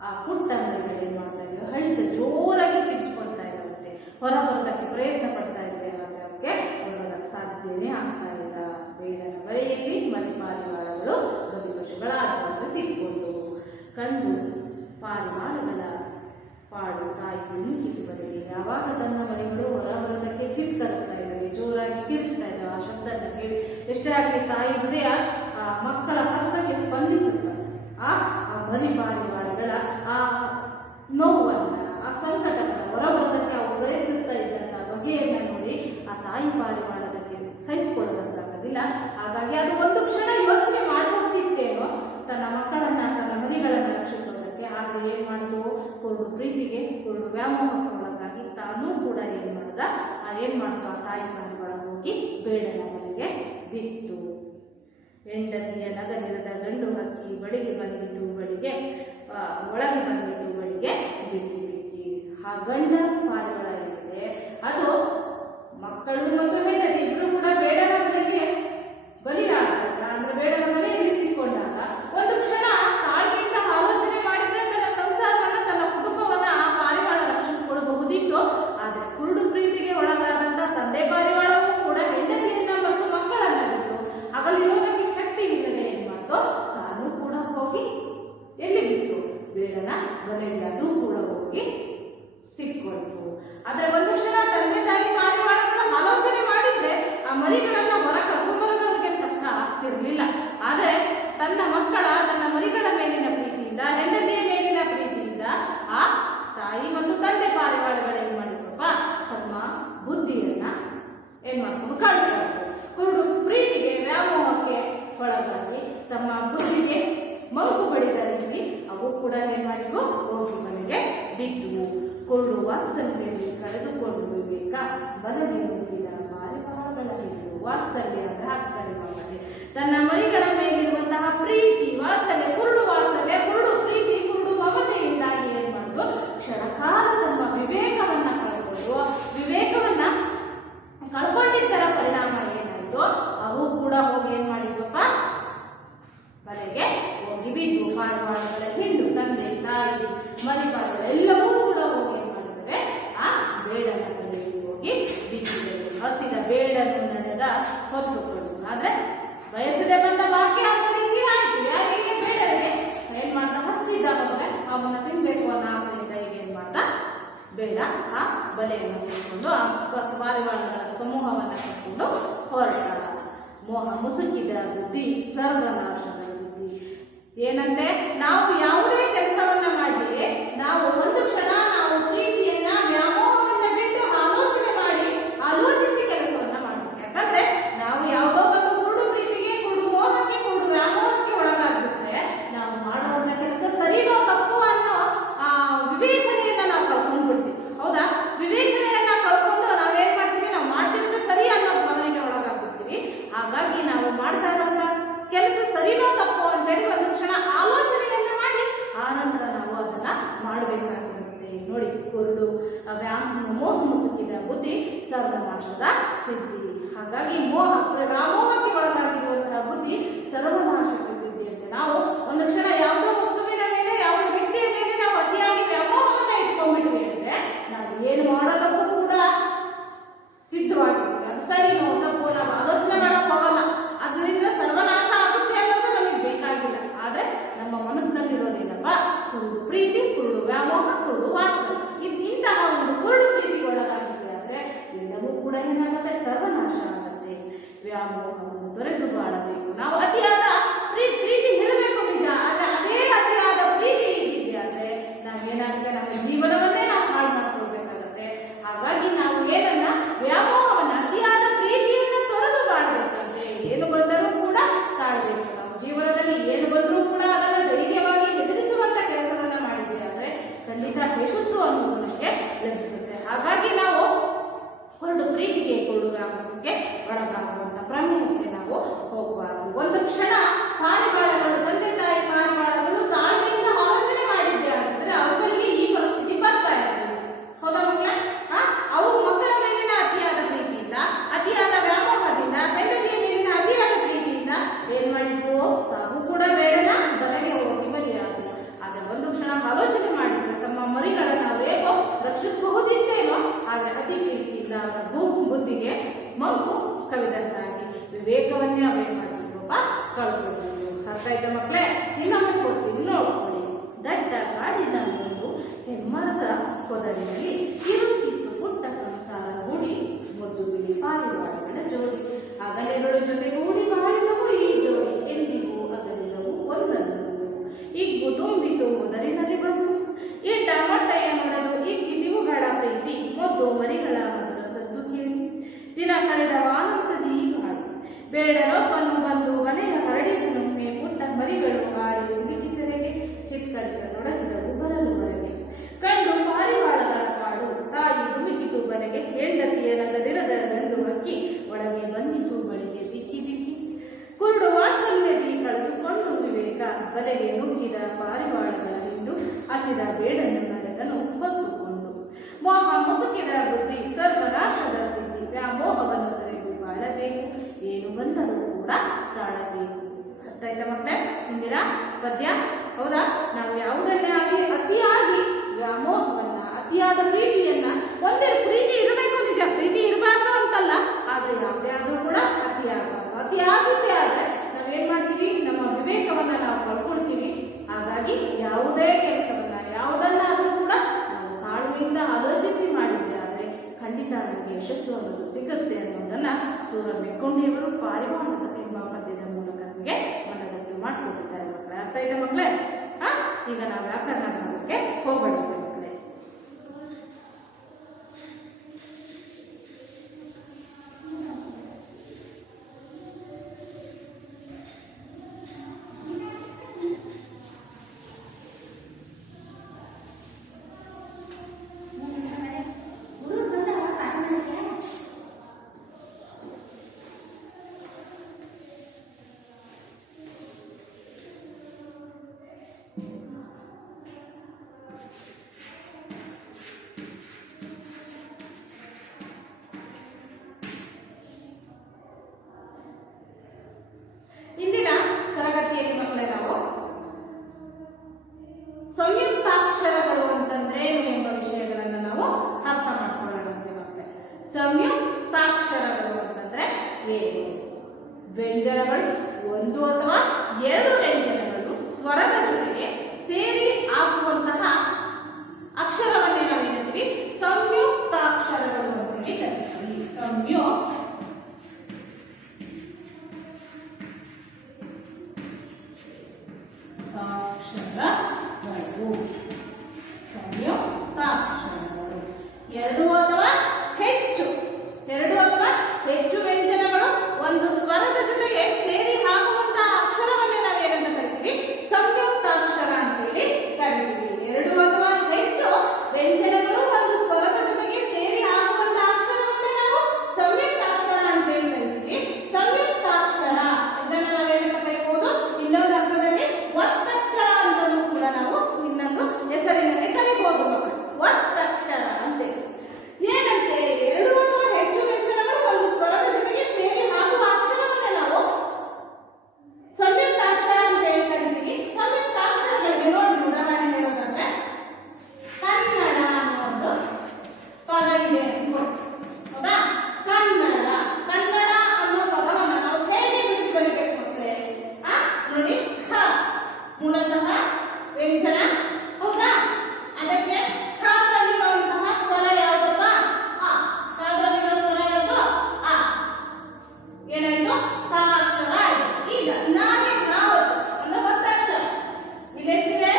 ಆ ಪುಟ್ಟ ಮರಿಗಳೇನ್ ಮಾಡ್ತಾ ಇದ್ದಾವೆ ಹಳಿತ ಜೋರಾಗಿ ಕಿರ್ಚ್ಕೊಳ್ತಾ ಇದ್ದಾವಂತೆ ಹೊರ ಬರೋದಕ್ಕೆ ಪ್ರಯತ್ನ ಪಡ್ತಾ ಇದ್ದೆ ಆದರೆ ಅವಕ್ಕೆ ಹೊರಬರಕ್ಕೆ ಸಾಧ್ಯನೇ ಆಗ್ತಾ ಇಲ್ಲ ಬೇಡನ ಬಲೆಯಲ್ಲಿ ಮರಿ ಪಾರಿವಾಳಗಳು ಬಲಿಪಶುಗಳಾದ ಸಿಕ್ಕೊಂಡು ಕಂಡು ಪಾರಿವಾಳಗಳ ಪಾಡು ತಾಯಿ ಧುಮುಕಿತು ಬದಲಿ ಯಾವಾಗ ತನ್ನ ಮರಿಗಳು ಹೊರ ಬರೋದಕ್ಕೆ ಚಿತ್ಕರಿಸ್ತಾ ಇದ್ದಾವೆ ಜೋರಾಗಿ ಕಿರಿಸ್ತಾ ಇದ್ದಾವೆ ಆ ಶಬ್ದನ ಕೇಳಿ ಎಷ್ಟೇ ಆಗಲಿ ತಾಯಿ ಹೃದಯ ಆ ಮಕ್ಕಳ ಕಷ್ಟಕ್ಕೆ ಸ್ಪಂದಿಸುತ್ತೆ ಆ ಮರಿ ಪಾರಿವಾಳಗಳ ಆ ನೋವನ್ನ ಆ ಸಂಕಟವನ್ನು ಹೊರಬರೋದಕ್ಕೆ ಅವರು ಪ್ರಯತ್ನಿಸ್ತಾ ಇದ್ದಂತಹ ಬಗೆಯನ್ನ ನೋಡಿ ಆ ತಾಯಿ ಪಾರಿವಾಳದಕ್ಕೆ ಸಹಿಸಿಕೊಳ್ಳೋದಕ್ಕಾಗೋದಿಲ್ಲ ಹಾಗಾಗಿ ಅದು ಒಂದು ಕ್ಷಣ ಯೋಚನೆ ಮಾಡಬಹುದಿತ್ತೇನೋ ತನ್ನ ಮಕ್ಕಳನ್ನ ತನ್ನ ಮರಿಗಳನ್ನ ರಕ್ಷಿಸೋದಕ್ಕೆ ಮಾಡಿತು, ಕುರುಡು ಪ್ರೀತಿಗೆ ಕುರುಡು ವ್ಯಾಮೋಹಕ್ಕೆ ಒಳಗಾಗಿ ತಾನೂ ಕೂಡ ಏನ್ ಮಾಡ್ತು ಆ ತಾಯಿ ಪಾರಿವಾಳ ಹೋಗಿ ಬೇಡನ ಮನೆಗೆ ಬಿತ್ತು. ಹೆಂಡತಿಯ ನಗನಿರದ ಗಂಡು ಹಕ್ಕಿ ಬಳಿಗೆ ಬಂದಿತು ಬಳಿಗೆ ಒಳಗೆ ಬಂದಿತು ಬಳಿಗೆ ಬಿಕ್ಕಿ ಬಿಕ್ಕಿ. ಆ ಗಂಡ ಪಾರಿವಾಳ ಏನಿದೆ ಅದು ಮಕ್ಕಳು ಮತ್ತು ಹೆಂಡತಿ ಇಬ್ರು ಕೂಡ ಬೇಡನ ಮನೆಗೆ ಬಲಿಯಾದಾಗ, ಅಂದ್ರೆ ಬೇಡನ ಮನೆಯಲ್ಲಿ ಸಿಕ್ಕೊಂಡಾಗ ಒಂದು ಕ್ಷಣ ತಾಳ್ಮೆಯಿಂದ ಆಲೋಚನೆ ಮಾಡಿದ್ರೆ ತನ್ನ ಸಂಸಾರವನ್ನ ತನ್ನ ಕುಟುಂಬವನ್ನ ಆ ಪಾರಿವಾಳ ರಕ್ಷಿಸಿಕೊಳ್ಳಬಹುದಿತ್ತು. ಆದ್ರೆ ಕುರುಡು ಪ್ರೀತಿಗೆ ಒಳಗಾದಂತ ತಂದೆ ಪಾರಿವಾಳವೂ ಕೂಡ ಹೆಂಡತಿಯನ್ನ ಮತ್ತು ಮಕ್ಕಳನ್ನ ಬಿಟ್ಟು ಹಗಲಿರೋದಕ್ಕೆ ಶಕ್ತಿ ಇಲ್ಲದೆ ಏನ್ ಮಾಡ್ತು, ತಾನು ಕೂಡ ಹೋಗಿ ಎಲ್ಲಿ ಬಿತ್ತು, ಬೇಡನ ಮನೆಗೆ ಅದು ಕೂಡ ಹೋಗಿ ಸಿಕ್ಕೊಳ್ತು. ಆದ್ರೆ ಒಂದು ಕ್ಷಣ ತಂದೆ ತಾಯಿ ಪಾರಿವಾಳಗಳ ಆಲೋಚನೆ ಮಾಡಿದ್ರೆ ಆ ಮರಿಗಳನ್ನ ಹೊರ ಕರ್ಕೊಂಡ್ಬರೋದವ್ರಿಗೆ ಕಷ್ಟ ಆಗ್ತಿರ್ಲಿಲ್ಲ. ಆದ್ರೆ ತನ್ನ ಮರಿಗಳ ಮೇಲಿನ ಪ್ರೀತಿಯಿಂದ, ಹೆಂಡತಿಯ ಮೇಲಿನ ಪ್ರೀತಿಯಿಂದ ಆ ತಾಯಿ ಮತ್ತು ತಂದೆ ಪಾರಿವಾಳಗಳು ಏನ್ ಮಾಡಿದ್ರಪ್ಪ, ತಮ್ಮ ಬುದ್ಧಿಯನ್ನ ಏನ್ ಮಾಡ್ಕೊಂಡು ಕಾಡ್ತಾರೆ. ಕುರುಡು ಪ್ರೀತಿಗೆ ವ್ಯಾಮೋಹಕ್ಕೆ ಒಳಗಾಗಿ ತಮ್ಮ ಬುದ್ಧಿಗೆ ಮಂಕು ಬಡಿದ ರೀತಿ ಅವು ಕೂಡ ಏನ್ ಮಾಡಿದ್ವು, ಹೋಗಿ ಮನೆಗೆ ಬಿದ್ದುವು. ಕುರುಡು ವಾತ್ಸಲ್ಯದಲ್ಲಿ ಕಳೆದುಕೊಂಡು ವಿವೇಕ ಬಲಗೆ ನುಗ್ಗಿದ ಪಾರಿವಾಳಗಳ ಹಿಡಿದು. ವಾತ್ಸಲ್ಯ ಅಂದ್ರೆ ಅಕ್ಕರೆ ಮಗನಿಗೆ ತನ್ನ ಮರಿಗಳ ಮೇಲಿರುವಂತಹ ಪ್ರೀತಿ ವಾತ್ಸಲ್ಯ, ಕುರುಡು ವಾತ್ಸಲ್ಯ, ಕುರುಡು ಪ್ರೀತಿ, ಕುರುಡು ಮಮತೆಯಿಂದಾಗಿ ಏನ್ ಮಾಡುದು, ಕ್ಷಣಕಾಲ ತಮ್ಮ ವಿವೇಕವನ್ನ ಕಳ್ಕೊಂಡಿದ್ದರ ಪರಿಣಾಮ ಏನಾಯ್ತು, ಅವು ಕೂಡ ಹೋಗಿ ಏನ್ ಮಾಡಿದ್ವಪ್ಪ, ಮನೆಗೆ ಹೋಗಿ ಬಿದ್ದು. ಪಾರಿವಾಳಗಳ ಹಿಂಡು, ತಂದೆ ತಾಯಿ ಮರಿಪಾರಿವಾಳ ಎಲ್ಲವೂ ಕೂಡ ಹೋಗಿ ಏನ್ ಮಾಡಿದ್ದೇವೆ, ಆ ಬೇಡನ ಮನೆಗೆ ಹೋಗಿ ಬಿದ್ದಿದ್ದೇವೆ. ಹಸಿದ ಬೇಡನು ನಡೆದ ಹೊತ್ತುಕೊಂಡು, ಆದ್ರೆ ಬಯಸದೆ ಬಂದ ಭಾಗ್ಯ ರೀತಿ ಆಯ್ತು. ಯಾರಿಗೆ, ಬೇಡರಿಗೆ ಏನ್ ಮಾಡ್ತಾ ಹಸ್ತಿದ್ದ ಮಗನೆ ಅವನ್ನ ತಿನ್ಬೇಕು ಅನ್ನೋ ಆಸೆಯಿಂದ ಈಗ ಏನ್ ಮಾಡ್ತಾ ಬೇಡ ಆ ಬಲೆಯನ್ನು ತೆಗೆದುಕೊಂಡು ಆ ಪಾರಿವಾಳಗಳ ಸಮೂಹವನ್ನ ಕಟ್ಟಿಕೊಂಡು ಹೊರಟ. ಮೋಹ ಮುಸುಕಿದ ಬುದ್ಧಿ ಸರ್ವನಾಶದ ಸಿದ್ಧಿ. ಏನಂತೆ, ನಾವು ಯಾವುದೇ ಕೆಲಸವನ್ನ ಮಾಡಲಿ, ನಾವು ಒಂದು ಕ್ಷಣ ನಾವು ಪ್ರೀತಿಯನ್ನ ವ್ಯಾಮೋಹವನ್ನ ಬಿಟ್ಟು ಆಲೋಚಿಸಿ ಕೆಲಸವನ್ನ ಮಾಡಬೇಕು. ಯಾಕಂದ್ರೆ ನಾವು ಯಾವುದೋ ಒಂದು ಕುರುಡು ಪ್ರೀತಿಗೆ, ಕುರುಡು ಮೋಹಕ್ಕೆ, ಕುರುಡು ವ್ಯಾಮೋಹಕ್ಕೆ ಒಳಗಾಗ್ಬಿಟ್ರೆ ನಾವು ಮಾಡುವಂತ ಕೆಲಸ ಸರಿನೋ ತಪ್ಪು ಅನ್ನೋ ಆ ವಿವೇಚನೆಯನ್ನ ನಾವು ಕಳ್ಕೊಂಡು ಬಿಡ್ತೀವಿ. ಹೌದಾ? ವಿವೇಚನೆಯನ್ನ ಕಳ್ಕೊಂಡು ನಾವೇನ್ ಮಾಡ್ತೀವಿ, ನಾವು ಮಾಡ್ತಿರೋದು ಸರಿ ಅನ್ನೋ ಭಾವನೆಗೆ ಒಳಗಾಗ್ಬಿಡ್ತೀವಿ. ಹಾಗಾಗಿ ನಾವು ಮಾಡ್ತಾ ಇರುವಂತ ಕೆಲಸ ಸರಿನೋ ತಪ್ಪೋ ಅಂತೇಳಿ ಒಂದು ಕ್ಷಣ ಆಲೋಚನೆಯನ್ನ ಮಾಡಿ ಆನಂತರ ನಾವು ಅದನ್ನ ಮಾಡಬೇಕಾಗಿರುತ್ತೆ. ನೋಡಿ, ಕುರುಡು ಮೋಹ ಮುಸುಕಿದ ಬುದ್ಧಿ ಸರ್ವನಾಶದ ಸಿದ್ಧಿ. ಹಾಗಾಗಿ ವ್ಯಾಮೋಹಕ್ಕೆ ಒಳಗಾಗಿರುವಂತಹ ಬುದ್ಧಿ ಸರ್ವನಾಶಕ್ಕೆ ಸಿದ್ಧಿ ಅಂತ. ನಾವು ಒಂದು ಕ್ಷಣ ಯಾವುದೋ ವಸ್ತುವಿನ ಮೇಲೆ, ಯಾವುದೋ ವ್ಯಕ್ತಿಯ ಮೇಲೆ ನಾವು ಅತಿಯಾಗಿ ವ್ಯಾಮೋಹವನ್ನ ಇಟ್ಕೊಂಡ್ಬಿಟ್ವಿ ಅಂದ್ರೆ ನಾವು ಏನು ಮಾಡೋದಕ್ಕೂ ಕೂಡ ಸಿದ್ಧವಾಗಿರ್ತೀವಿ. ಅದು ಸರಿನೋ ತಪ್ಪೋ ನಾವು ಆಲೋಚನೆ ಮಾಡಕ್ ಹೋಗಲ್ಲ. ಅದರಿಂದ ಸರ್ವನಾಶ ಆಗುತ್ತೆ ಅನ್ನೋದು ನಮಗೆ ಬೇಕಾಗಿಲ್ಲ. ಆದ್ರೆ ನಮ್ಮ ಮನಸ್ಸಿನಲ್ಲಿರೋದೇನಪ್ಪ, ಕುರುಡು ಪ್ರೀತಿ, ಕುರುಡು ವ್ಯಾಮೋಹ, ಕುರುಡು ವಾತ್ಸಲ್ಯ. ಇಂತಹ ಒಂದು ಕುರುಡು ಪ್ರೀತಿಗೆ ಒಳಗಾಗಿದೆ ಆದ್ರೆ ಎಲ್ಲವೂ ಕೂಡ ಏನಾಗುತ್ತೆ, ಸರ್ವನಾಶ ಆಗುತ್ತೆ. ವ್ಯಾಮೋಹವನ್ನು ತೊರೆದು ಬಾಳಬೇಕು. ನಾವು ಅತಿಯಾದ ಪ್ರೀತಿ ಹೇಳಬೇಕು ನಿಜ, ಆದ್ರೆ ಅದೇ ಅತಿಯಾದ ಪ್ರೀತಿ ಹೀಗಿದೆ ಆದ್ರೆ ನಾವೇನಾಗುತ್ತೆ, ನಮ್ಮ ಜೀವನವನ್ನೇ ನಾವು ಹಾಳು ಮಾಡ್ಕೊಳ್ಬೇಕಾಗತ್ತೆ. ಹಾಗಾಗಿ ನಾವು ಏನನ್ನ ವ್ಯಾಮೋಹವನ್ನ, ಅತಿಯಾದ ಪ್ರೀತಿಯನ್ನ ತೊರೆದು ಬಾಳ್ಬೇಕಂದ್ರೆ ಏನು ಬಂದರೂ ಕೂಡ ತಾಳ್ಬೇಕು. ನಾವು ಜೀವನದಲ್ಲಿ ಏನು ಬಂದರೂ ಕೂಡ ಅದನ್ನ ಧೈರ್ಯವಾಗಿ ಎದುರಿಸುವಂತ ಕೆಲಸವನ್ನ ಮಾಡಿದ್ವಿ ಆದ್ರೆ ಖಂಡಿತ ಯಶಸ್ಸು ಅನ್ನೋದು ನಮಗೆ ಲಭಿಸುತ್ತೆ. ಹಾಗಾಗಿ ನಾವು ಕುರುಡು ಪ್ರೀತಿಗೆ, ಕುರುಡು ವ್ಯಾಮೋಹಕ್ಕೆ ಒಳಗಾಗುವಂತ ಪ್ರಮೇಯಕ್ಕೆ ನಾವು ಹೋಗಬಾರದು. ಒಂದು ಕ್ಷಣ ಪಾರಿವಾಳಗಳು, ತಂದೆ ತಾಯಿ ಪಾರಿವಾಳಗಳು ತಾಳ್ಮೆಯಿಂದ ಆಲೋಚನೆ ಮಾಡಿದ್ದೆ ಆಗಿದ್ರೆ ಅವುಗಳಿಗೆ ಈ ಪರಿಸ್ಥಿತಿ ಬರ್ತಾ ಇರಲಿಲ್ಲ. ಹೌದಾ ಮಕ್ಕಳೇ? ಅವು ಮಕ್ಕಳ ಮೇಲಿನ ಅತಿಯಾದ ಪ್ರೀತಿಯಿಂದ, ಅತಿಯಾದ ವ್ಯಾಮೋಹದಿಂದ, ಹೆಂಡತಿಯ ಮೇಲಿನ ಅತಿಯಾದ ಪ್ರೀತಿಯಿಂದ ಏನ್ ಮಾಡಿದ್ವು, ತಾವು ಕೂಡ ಬೇಡನ ಬಲೆಗೆ ಹೋಗಿ ಬಲಿಯಾದವು. ಆದ್ರೆ ಒಂದು ಕ್ಷಣ ಆಲೋಚನೆ ಮಾಡಿದ್ರೆ ತಮ್ಮ ಮರಿಗಳನ್ನ ಹೇಗೋ ರಕ್ಷಿಸಬಹುದಿತ್ತೇನೋ, ಆದ್ರೆ ಅತಿ ಪ್ರೀತಿಯಿಂದ ಅವರ ಬುದ್ಧಿಗೆ ಮಂಕು ಕವಿದಂತಾಗಿ ವಿವೇಕವನ್ನೇ ಅವೇ ಮಾಡಿದ್ರಪ್ಪ ಕಳ್ಕೊಳ್ಬೋದು. ಅರ್ಥ ಆಯ್ತಾ ಮಕ್ಕಳೇ? ಇನ್ನೊಮ್ಮೆ ಓದ್ತೀವಿ, ನೋಡ್ಕೊಳ್ಳಿ. ದಟ್ಟ ಕಾಡಿನ ಒಂದು ಹೆಮ್ಮರದ ಪೊದರಿನಲ್ಲಿ ಕಿರುಕಿತ್ತು ಪುಟ್ಟ ಸಂಸಾರ ಹೂಡಿ, ಮುದ್ದು ಬಿಳಿ ಪಾರಿವಾಳಗಳ ಜೋಡಿ. ಹಗಲೆರಡು ಜೊತೆಗೂಡಿ ಬಾಳಿದವು ಈ ಜೋಡಿ, ಎಂದಿಗೂ ಅಗಲಿರವು ಒಂದನ್ನು. ಇಗ್ಗು ತುಂಬಿತು ಒದರಿನಲ್ಲಿ ಬಂದು, ಇಟ್ಟ ಮೊಟ್ಟೆಯ ನೋಡಲು ಇಗ್ಗಿದಿವುಗಳ ಪ್ರೀತಿ, ಮುದ್ದು ಮರಿಗಳ ಮಧುರ ಸದ್ದು ಕೇಳಿ. ದಿನ ಕಳೆದ ಆನಂದದಿ ಬಾಳು, ಬೇಡರೊಬ್ಬನು ಬಂದು ಮನೆಯ ಹರಡಿದನೊಮ್ಮೆ ಪುಟ್ಟ ಮರಿಗಳು ಹಾರಿ ಸಿಲುಕಿ ಸೆರೆಗೆ ಚಿತ್ಕರಿಸತೊಡಗಿದವು ಬರಲು ಹೊರಗೆ. ಏನದದಿರದೆಂದು ಹಕ್ಕಿ ಒಳಗೆ ಬಂದಿತು ಬಳಿಗೆ ಬಿಕ್ಕಿ ಬಿಕ್ಕಿ ಕುರುಡು ವಾತ್ಸಲ್ಯದಿ ಕಳೆದುಕೊಂಡು ವಿವೇಕ ಬಲೆಗೆ ನುಗ್ಗಿದ ಪಾರಿವಾಳಗಳ ಹಿಂಡು ಹಸಿದ ಬೇಡನ್ನು ನಡೆದನು ಹೊತ್ತುಕೊಂಡು ಮೋಹ ಮುಸುಕಿದ ಬುದ್ಧಿ ಸರ್ವನಾಶದ ಸಿದ್ಧಿ ವ್ಯಾಮೋಹವನ್ನು ತೊರೆದು ಬಾಳಬೇಕು ಏನು ಬಂದರೂ ಕೂಡ ತಾಳಬೇಕು. ಅರ್ಥ ಆಯ್ತಾ ಮಕ್ಕಳೇ ಹಿಂದಿನ ಪದ್ಯ? ಹೌದಾ? ನಾವು ಯಾವುದನ್ನೇ ಆಗಲಿ ಅತಿಯಾಗಿ ವ್ಯಾಮೋಹವನ್ನ ಅತಿಯಾದ ಪ್ರೀತಿಯನ್ನ ಒಂದೇ ಪ್ರೀತಿ ಇರಬೇಕು, ನಿಜ ಪ್ರೀತಿ ಇರಬಾರ್ದು ಅಂತಲ್ಲ, ಆದ್ರೆ ಯಾವುದೇ ಆದ್ರೂ ಕೂಡ ಅತಿಯಾಗಬಾರ್ದು. ಅತಿಯಾಗುತ್ತೆ ಆದ್ರೆ ನಾವೇನ್ ಮಾಡ್ತೀವಿ, ನಮ್ಮ ವಿವೇಕವನ್ನ ನಾವು ಕಳ್ಕೊಳ್ತೀವಿ. ಹಾಗಾಗಿ ಯಾವುದೇ ಕೆಲಸವನ್ನ ಯಾವುದನ್ನಾದ್ರೂ ಕೂಡ ನಾವು ತಾಳ್ಮೆಯಿಂದ ಆಲೋಚಿಸಿ ಮಾಡಿದ್ದೆ ಆದ್ರೆ ಖಂಡಿತ ನಮಗೆ ಯಶಸ್ಸು ಅನ್ನೋದು ಸಿಗುತ್ತೆ ಅನ್ನೋದನ್ನ ಸೂರ ಮೆಕ್ಕೊಂಡಿಯವರು ಪಾರಿವಾಳದ ಎಂಬ ಪದ್ಯದ ಮೂಲಕ ನಮಗೆ ಮನದಟ್ಟು ಮಾಡಿಕೊಟ್ಟಿದ್ದಾರೆ ಮಕ್ಕಳೇ. ಅರ್ಥ ಆಯ್ತಾ ಮಕ್ಕಳೇ? ಈಗ ನಾವು ವ್ಯಾಕರಣ ಭಾಗಕ್ಕೆ ಹೋಗೋಣ ಮಕ್ಕಳೇ. ಇಂದಿನ ತರಗತಿಯಲ್ಲಿ ಮಕ್ಕಳೇ ನಾವು ಸಂಯುಕ್ತಾಕ್ಷರಗಳು ಅಂತಂದ್ರೆ ಏನು ಎಂಬ ವಿಷಯಗಳನ್ನ ನಾವು ಅರ್ಥ ಮಾಡ್ಕೊಳ್ಳೋಣಂತೆ ಮಕ್ಕಳೇ. ಸಂಯುಕ್ತಾಕ್ಷರಗಳು ಅಂತಂದ್ರೆ ಏನು? ವ್ಯಂಜನಗಳು, ಒಂದು ಅಥವಾ ಎರಡು ವ್ಯಂಜನಗಳು ಸ್ವರದ ಜೊತೆಗೆ ಸೇರಿ ಆಗುವಂತಹ ಅಕ್ಷರವನ್ನೇ ನಾವೇನಂತೀವಿ? ಸಂಯುಕ್ತಾಕ್ಷರಗಳು ಅಂತೇಳಿ ಕರೀತೀವಿ. ಸಂಯುಕ್ತಾಕ್ಷರಗಳು ಎರಡು ಅಥವಾ ಹೆಚ್ಚು ವ್ಯಂಜನಗಳು ಒಂದು ಸ್ವರದ ಜೊತೆಗೆ ಸೇರಿ ಆಗುವಂತಹ ಅಕ್ಷರವನ್ನೇ ನಾವೇನಂತ ಕರಿತೀವಿ? ಸಂಯುಕ್ತಾಕ್ಷರ ಅಂತೇಳಿ ಕರಿತೀವಿ. ಎರಡು ಅಥವಾ ಹೆಚ್ಚು ವ್ಯಂಜನಗಳು ಒಂದು ಸ್ವರದ ಜೊತೆಗೆ ಸೇರಿ ಆಗುವಂತಹ ಅಕ್ಷರವನ್ನೇ ನಾವು ಸಂಯುಕ್ತಾಕ್ಷರ ಅಂತೇಳಿ ಕರಿತೀವಿ. ಸಂಯುಕ್ತಾಕ್ಷರ ಇದನ್ನ ನಾವೇನಂತ ಕರಿಬಹುದು? ಇನ್ನೊಂದು ಅರ್ಥದಲ್ಲಿ ಒತ್ತಕ್ಷರ ಅಂತಲೂ ಕೂಡ ನಾವು ಇನ್ನೊಂದು ಹೆಸರಿನಲ್ಲಿ ಕರಿಬಹುದು ಮಕ್ಕಳು. ಒತ್ತಕ್ಷರ ಅಂತೇಳಿ ಏನಂತೆ? ಎರಡು ಅಥವಾ ಹೆಚ್ಚು ವ್ಯಂಜನಗಳು ಒಂದು ಸ್ವರದ ಜೊತೆಗೆ ಸೇರಿ ಆಗುವ ಅಕ್ಷರವನ್ನೇ ನಾವು ಸಂಯುಕ್ತಾಕ್ಷರ ಅಂತೇಳಿ ಕರಿತೀವಿ. ಸಂಯುಕ್ತಾಕ್ಷರಗಳಿಗೆ ನೋಡಿ ಉದಾಹರಣೆ ಹೇಳೋದಾದ್ರೆ ಕನ್ನಡ ಅನ್ನೋ ಒಂದು ಪದ ಇದೆ ಹೌದಾ? ಕನ್ನಡ ಅನ್ನೋ ಪದವನ್ನ ನಾವು ಹೇಗೆ ಬಿಡಿಸಬೇಕು ಮಕ್ಕಳೇ? ನೋಡಿ, ಖ ಮೂಲತಃ ವ್ಯಂಜನ ಹೌದಾ? ಅದಕ್ಕೆ ಖಾದ್ರಲ್ಲಿರುವಂತಹ ಸ್ವರ ಯಾವುದಪ್ಪ? ಆ. ಖಾದ್ರಲ್ಲಿರೋ ಸ್ವರ ಯಾವುದು? ಆ. ಏನಾಯ್ತು? ಕ ಅಕ್ಷರ ಆಯ್ತು. ಈಗ ನಾನೇ ನಾವತ್ತು ಅಂದ್ರೆ ಒತ್ತಕ್ಷರ. ಇಲ್ಲೆಷ್ಟಿದೆ?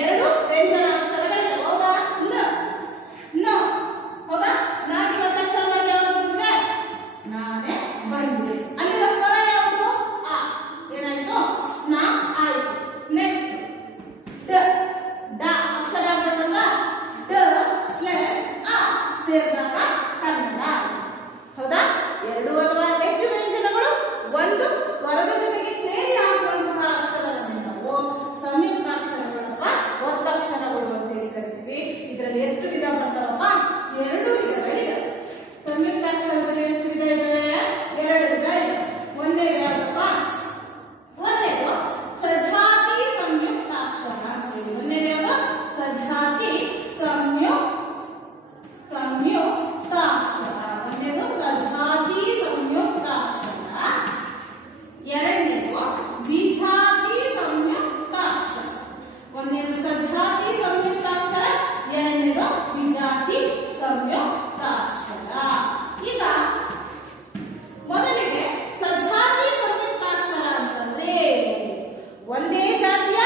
ಎರಡು ವ್ಯಂಜನ ಅಕ್ಷರಗಳಿದೆ ಹೌದಾ? ನ ಹೌದಾ? ನಾನೇ ಒತ್ತಕ್ಷರವಾಗಿ ಯಾವುದು ಬಂದಿದೆ? ನಾನೇ ಬಂದಿದೆ. ಅಲ್ಲಿರೋ ಸ್ವರ ಯಾವುದು? ಆ. ಏನಾಯ್ತು? ನಾ ಆಯ್ತು. ನೆಕ್ಸ್ಟ್ ಡ ಅಕ್ಷರ ಆಗ್ಬೇಕಲ್ವಾ? ಡ ಪ್ಲಸ್ ಆ ಸೇರಿದಾಗ ಕನ್ನಡ ಹೌದಾ? ಎರಡು ಅಥವಾ ಹೆಚ್ಚು ವ್ಯಂಜನಗಳು ಒಂದು ಸ್ವರದ ಜೊತೆಗೆ ಸೇರಿ ಆಗುವಂತಹ ಅಕ್ಷರವನ್ನು ನಾವು ಸಂಯುಕ್ತಾಕ್ಷರಗಳು ಅಥವಾ ಒತ್ತಕ್ಷರಗಳು ಅಂತೇಳಿ ಕರಿತೀವಿ. ಇದರಲ್ಲಿ ಎಷ್ಟು ವಿಧ ಬರ್ತಾವಪ್ಪ? ಎರಡು ವಿಧಗಳಿವೆ. ಸಂಯುಕ್ತಾಕ್ಷರದಲ್ಲಿ ಎಷ್ಟು ವಿಧ ಇದಾವೆ? ಎರಡು ವಿಧ ಇದೆ. ಒಂದೇದು ಯಾವ್ದಪ್ಪ? ಒಂದೇದು ಸಜಾತಿ ಸಂಯುಕ್ತಾಕ್ಷರ ಅಂತ ಹೇಳಿ. ಒಂದೇದು ಯಾವುದು? ಸಜಾತಿ ಸಂಯುಕ್ತಾಕ್ಷರ. ಒಂದೇದು ಸಜಾತಿ ಸಂಯುಕ್ತಾಕ್ಷರ, ಎರಡನೇದು ವಿಜಾತಿ ಸಂಯುಕ್ತಾಕ್ಷರ. ಒಂದೇದು ಸಜಾತಿ ಸಂಯುಕ್ತಾಕ್ಷರ, ಎರಡನೇದು ವಿಜಾತಿ ಸಂಯುಕ್ತಾಕ್ಷರ. ಈಗ ಮೊದಲಿಗೆ ಸಜಾತಿ ಸಂಯುಕ್ತಾಕ್ಷರ ಅಂತಂದ್ರೆ ಒಂದೇ ಜಾತಿಯ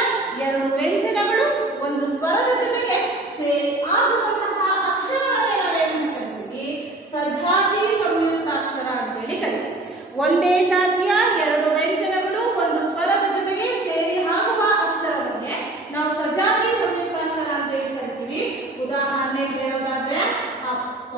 ಎರಡು ವ್ಯಂಜನಗಳು ಒಂದು ಸ್ವರದ ಜೊತೆಗೆ ಸೇರಿ ಆಗುವಂತಹ ಅಕ್ಷರವನ್ನೇ ನಾವೇನು ಕರಿತೀವಿ? ಸಜಾತಿ ಸಂಯುಕ್ತಾಕ್ಷರ ಅಂತೇಳಿ ಕರಿತೀವಿ. ಒಂದೇ ಜಾತಿಯ ಎರಡು ವ್ಯಂಜನಗಳು ಒಂದು ಸ್ವರದ ಜೊತೆಗೆ ಸೇರಿ ಆಗುವ ಅಕ್ಷರವನ್ನೇ ನಾವು ಸಜಾತಿ ಸಂಯುಕ್ತಾಕ್ಷರ ಅಂತೇಳಿ ಕರಿತೀವಿ. ಉದಾಹರಣೆ ಹೇಳೋದಾದ್ರೆ ಅಪ್ಪ.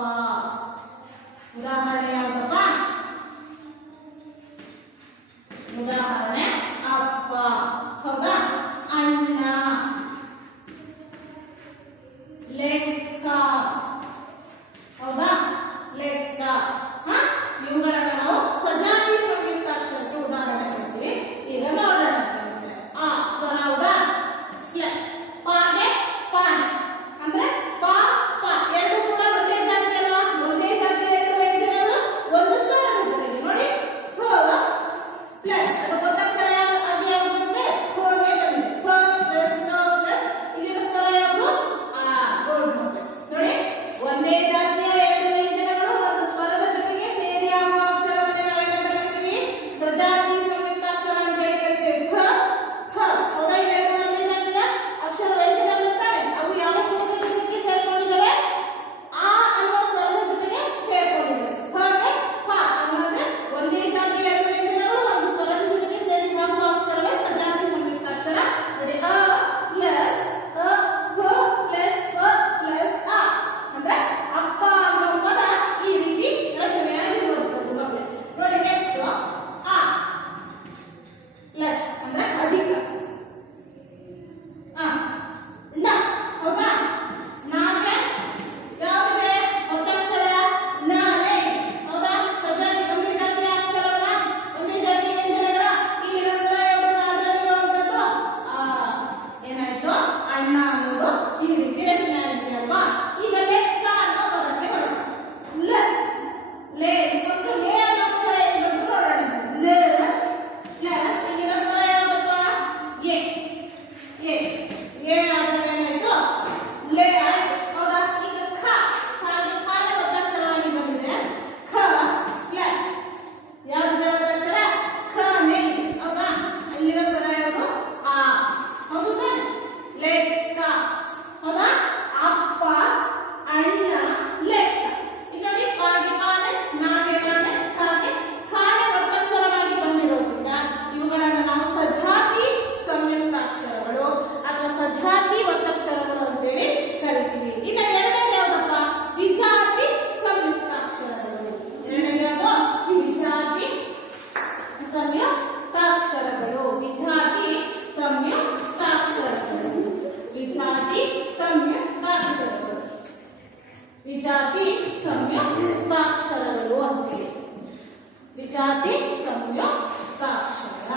ವಿಜಾತಿ ಸಂಯುಕ್ತಾಕ್ಷರ.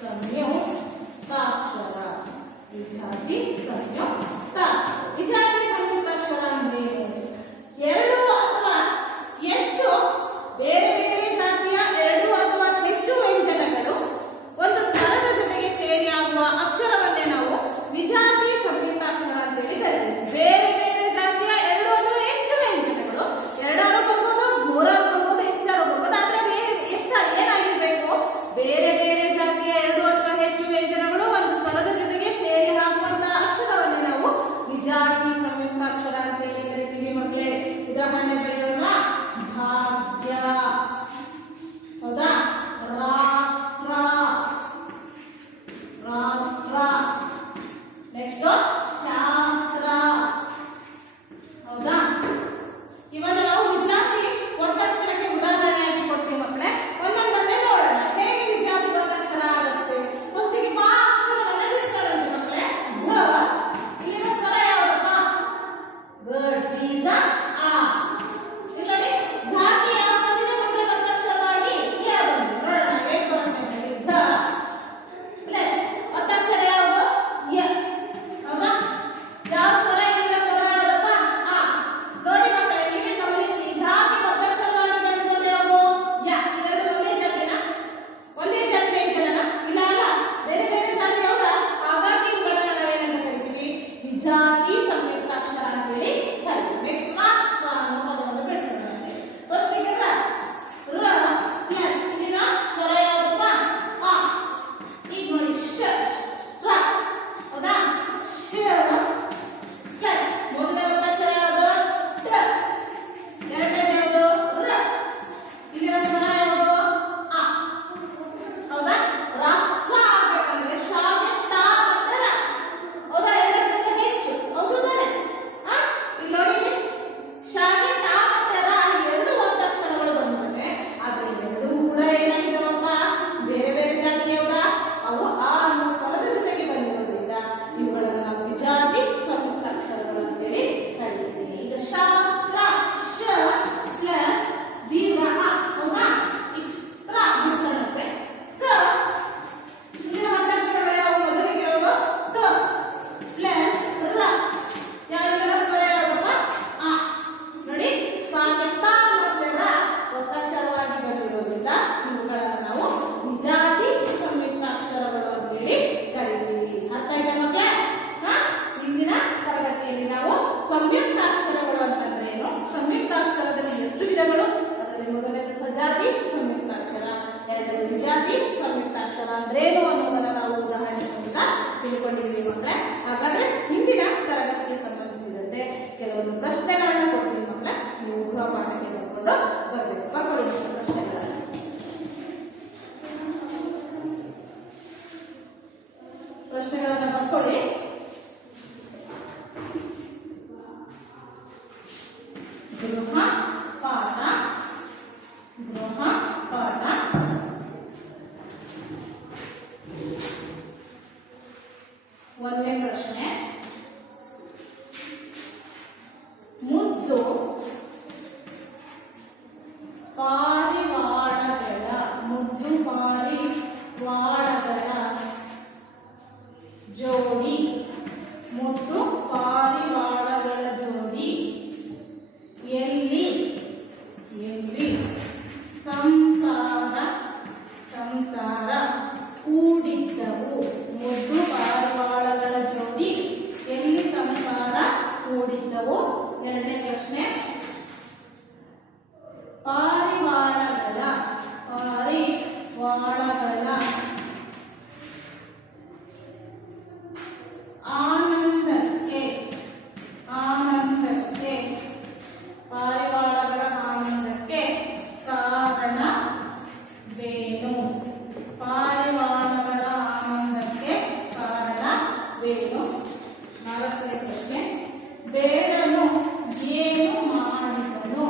ಸಂಯುಕ್ತಾಕ್ಷರ ವಿಜಾತಿ ಸಂಯುಕ್ತಾಕ್ಷರ. ವಿಜಾತಿ ಸಂಯುಕ್ತಾಕ್ಷರ ಅಂದ್ರೆ ಎರಡು ಅಥವಾ ಹೆಚ್ಚು ಬೇರೆ ಬೇರೆ ಜಾತಿಯ ಎರಡು ಅಥವಾ ಹೆಚ್ಚು ವ್ಯಂಜನಗಳು ಒಂದು ಸ್ವರದ ಜೊತೆಗೆ ಸೇರಿ ಆಗುವ ಅಕ್ಷರವನ್ನೇ ನಾವು ವಿಜಾತಿ ಸಂಯುಕ್ತಾಕ್ಷರ ಅಂತ ಹೇಳಿ ಕರೀತೀವಿ. ಬೇರೆ ಬೇರೆ ಜಾತಿಯ ಎರಡು ಅಥವಾ ಹೆಚ್ಚು ವ್ಯಂಜನಗಳು ಎರಡಾರು ಬರ್ಬೋದು, ಮೂರಾರು ಬರ್ಬೋದು, ಎಷ್ಟಾರು ಬರ್ಬೋದು. ಆದ್ರೆ ಏನಾಗಿರ್ಬೇಕು, ಬೇರೆ ಬೇರೆ ಜಾತಿಯ ಎರಡು ಅಥವಾ ಹೆಚ್ಚು ವ್ಯಂಜನಗಳು ಒಂದು ಸ್ವರದ ಜೊತೆಗೆ ಸೇರಿ ಆಗುವಂತಹ ಅಕ್ಷರವನ್ನೇ ನಾವು ವಿಜಾತಿ ಸಂಯುಕ್ತಾಕ್ಷರ ಅಂತ ಹೇಳಿ ಕರಿತೀವಿ ಮಕ್ಕಳೇ. ಉದಾಹರಣೆ ಹೇಳೋಣ, ಭಾಗ್ಯ, ಹೌದಾ, ರಾಷ್ಟ್ರ, ರಾಷ್ಟ್ರ. ನೆಕ್ಸ್ಟ್ ಶಾಸ್ತ್ರ, ಹೌದಾ. ಇವನ್ನ ನಾವು ವಿಜಾತಿ ಒತ್ತಕ್ಷರಕ್ಕೆ ಉದಾಹರಣೆಯಾಗಿ ಕೊಡ್ತೀವಿ ಮಕ್ಕಳೇ. ಒಂದೊಂದನ್ನೇ ನೋಡೋಣ ಹೇಗೆ ವಿಜಾತಿ ಒತ್ತಕ್ಷರ ಆಗುತ್ತೆ. ಫಸ್ಟಿಗೆ ಬಾ ಅಕ್ಷರವನ್ನ ಬಿಡಿಸೋಣಂತೆ ಮಕ್ಕಳೇ. ಇಲ್ಲಿನ ಸ್ವರ ಯಾವ್ದಪ್ಪ? ಗಡ್ಡಿದ ಆ. ಇಲ್ಲಿ ನೋಡಿ, ಘಾಟಿ ಯಾವ ಬಂದಿದೆ ಮಕ್ಕಳೇ ಒತ್ತಕ್ಷರವಾಗಿ? ಯ ಬಂದಿದೆ. ನೋಡೋಣ ಹೇಗೆ ಬರುತ್ತೆ. ಘ ಪ್ಲಸ್ ಒತ್ತಕ್ಷರ ಯಾವುದು? ಯ. ಹೌದಾ? ಯಾವ ಸ್ವರ ಇಲ್ಲಿನ ಸ್ವರ ಯಾವ್ದಪ್ಪ? ಆ. ನೋಡಿ ಮಕ್ಕಳೇ, ನೀವೇ ಗಮನಿಸಿ. ಘಾಟಿ ಒತ್ತಕ್ಷರವಾಗಿ ಬಂದಿರೋದು ಯಾವುದು? ಯ. ಇವೆರಡು ಒಂದೇ ಜಾತಿನ? ಒಂದೇ ಜಾತಿ ವ್ಯಂಜನನ? ಇಲ್ಲ ಅಲ್ಲ, ಬೇರೆ ಬೇರೆ ಜಾತಿ ಹೌದಾ? ಹಾಗಾಗಿ ಇವುಗಳನ್ನ ನಾವೇನಂತ ಕರಿತೀವಿ? ವಿಜಾತಿ ಸಂಯುಕ್ತಾಕ್ಷರ ಅಂತ ಹೇಳಿ ಕರಿತೀವಿ. ನೆಕ್ಸ್ಟ್ ರಾಷ್ಟ್ರ ಅನ್ನೋ ಪದವನ್ನು ಬೆಳೆಸೋಣಂತೆ. ಫಸ್ಟ್ ಈಗ ರ ಪ್ಲಸ್ ಇಲ್ಲಿನ ಸ್ವರ ಯಾವ್ದಪ್ಪ? ಆ. ಈಗ ನೋಡಿ ಶ, ರ, ಹೌದಾ. ಶ ಪ್ಲಸ್ ಮೊದಲನೇ ಒತ್ತಕ್ಷರ ಯಾವುದು? ಟ. ಎರಡನೇದು ಯಾವುದು? ರ. ಇಲ್ಲಿನ ಸ್ವರ ಯಾವುದು? ಆ. ಹೌದಾ. ರಾಷ್ಟ್ರ ಆಗ್ಬೇಕಂದ್ರೆ ಶಾಲೆ ಟ ಮತ್ತೆ ರ. ಹೌದಾ, ಎರಡಕ್ಕಿಂತ ಹೆಚ್ಚು. ಹೌದು ತಾನೆ? ಇಲ್ಲಿ ನೋಡಿ, ಶಾಲೆ ಟ ಮತ್ತೆ ರ ಎರಡು ಒತ್ತಕ್ಷರಗಳು ಬಂದಿವೆ. ಆದ್ರೆ ಎರಡೂ ಕೂಡ ಏನಾಗಿದಾವಪ್ಪ? ಬೇರೆ ಬೇರೆ ಜಾತಿಯವ. ಅವು ಆ ಅನ್ನೋ ಸ್ವರದ ಜೊತೆಗೆ ಬಂದಿರೋದ್ರಿಂದ ಇವುಗಳನ್ನು ನಾವು ವಿಜಾತಿ ಸಂಯುಕ್ತಾಕ್ಷರಗಳು ಅಂತೇಳಿ ಕರೀತೀವಿ. ಈಗ ಶಾಸ್ತ್ರ, ಶ ಪ್ಲಸ್ ದೀರ್ಘ ಅ, ಹೌದಾ. ಈಗ ಸ್ತ್ರ ಬಿಡಿಸೋಣಂತೆ. ಸ ಇಲ್ಲಿನ ಒತ್ತಕ್ಷರಗಳು ಯಾವ? ಮೊದಲಿಗೆ ಇರೋದು ಕ ಪ್ಲಸ್ ರ. ಯಾವ್ಯಾವ ಸ್ವರ ಯಾವ್ದಪ್ಪ? ಆ. ನೋಡಿ, ಸಾಗೆತ್ತ ಮತ್ತೆ ರ ಒತ್ತಕ್ಷರವಾಗಿ ಬಂದಿರೋದ್ರಿಂದ ಇವುಗಳನ್ನು ನಾವು ವಿಜಾತಿ ಸಂಯುಕ್ತಾಕ್ಷರಗಳು ಅಂತೇಳಿ ಕರಿತೀವಿ. ಅರ್ಥ ಆಯ್ತಾ ಮಕ್ಕಳೇ? ಇಂದಿನ ತರಗತಿಯಲ್ಲಿ ನಾವು ಸಂಯುಕ್ತಾಕ್ಷರಗಳು ಅಂತಂದ್ರೇನು, ಸಂಯುಕ್ತಾಕ್ಷರದಲ್ಲಿ ಎಷ್ಟು ವಿಧಗಳು, ಅದರಲ್ಲಿ ಮೊದಲನೇದು ಸಜಾತಿ ಸಂಯುಕ್ತಾಕ್ಷರ, ಎರಡನೇದು ವಿಜಾತಿ ಸಂಯುಕ್ತಾಕ್ಷರ ಅಂದ್ರೇನು ಅನ್ನೋದನ್ನ ನಾವು ಉದಾಹರಣೆ ಮೂಲಕ ತಿಳ್ಕೊಂಡಿದ್ದೀವಿ ಮಕ್ಕಳೇ. ಹಾಗಾದ್ರೆ ಇಂದಿನ ತರಗತಿಗೆ ಸಂಬಂಧಿಸಿದಂತೆ ಕೆಲವೊಂದು ಪ್ರಶ್ನೆಗಳನ್ನ ಕೊಡ್ತೀವಿ ಮಕ್ಕಳೇ. ನೀವು ಗೃಹ ಪಾಠಕ್ಕೆ ಬರ್ಕೊಂಡು ಬರ್ಬೇಕು. ಬರ್ಕೊಳ್ಳಿ ಪ್ರಶ್ನೆಗಳನ್ನ. ಪ್ರಶ್ನೆಗಳನ್ನ ಬರ್ಕೊಳ್ಳಿ. ಗೃಹ ಪಾಠ, ಗೃಹ ಪಾಠ. ಒಂದನೇ ಪ್ರಶ್ನೆ, ಮುದ್ದು ಪಾರಿವಾಳಗಳ, ಮುದ್ದು ಪಾರಿವಾಳಗಳ ಜೋಡಿ, ಮುದ್ದು ಪಾರಿವಾಳಗಳ ಜೋಡಿ ಎಲ್ಲಿ ಎಲ್ಲಿ ಸಂಸಾರ ಸಂಸಾರ ಕೂಡಿದ್ದವು. ಮುದ್ದು ಪಾರಿವಾಳಗಳ ಜೋಡಿ ಎಲ್ಲಿ ಸಂಸಾರ ಕೂಡಿದ್ದವು. ಎರಡನೇ ಪ್ರಶ್ನೆ, ಪಾರಿವಾಳಗಳ ಆನಂದಕ್ಕೆ ಆನಂದಕ್ಕೆ ಪಾರಿವಾಳಗಳ ಆನಂದಕ್ಕೆ ಕಾರಣವೇನು? ಪಾರಿವಾಳಗಳ ಆನಂದಕ್ಕೆ ಕಾರಣವೇನು? ನಾಲ್ಕನೇ ಪ್ರಶ್ನೆ, ಬೇಡನು ಏನು ಮಾಡಿದನು?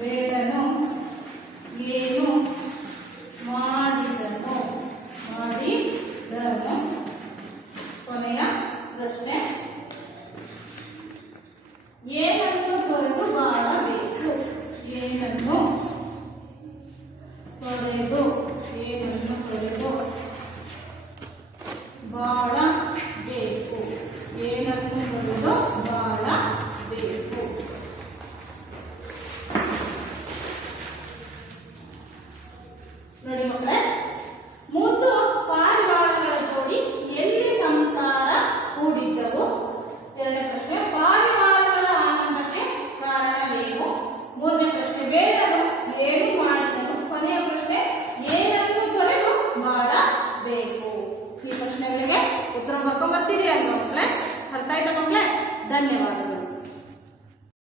ಬೇಡನು ಏನು ಮಾಡಿದನು? ಮಾಡಿದನು. ಕೊನೆಯ ಪ್ರಶ್ನೆ, ಏನನ್ನು ತೊರೆದು ಬಾಳಬೇಕು? ಏನನ್ನು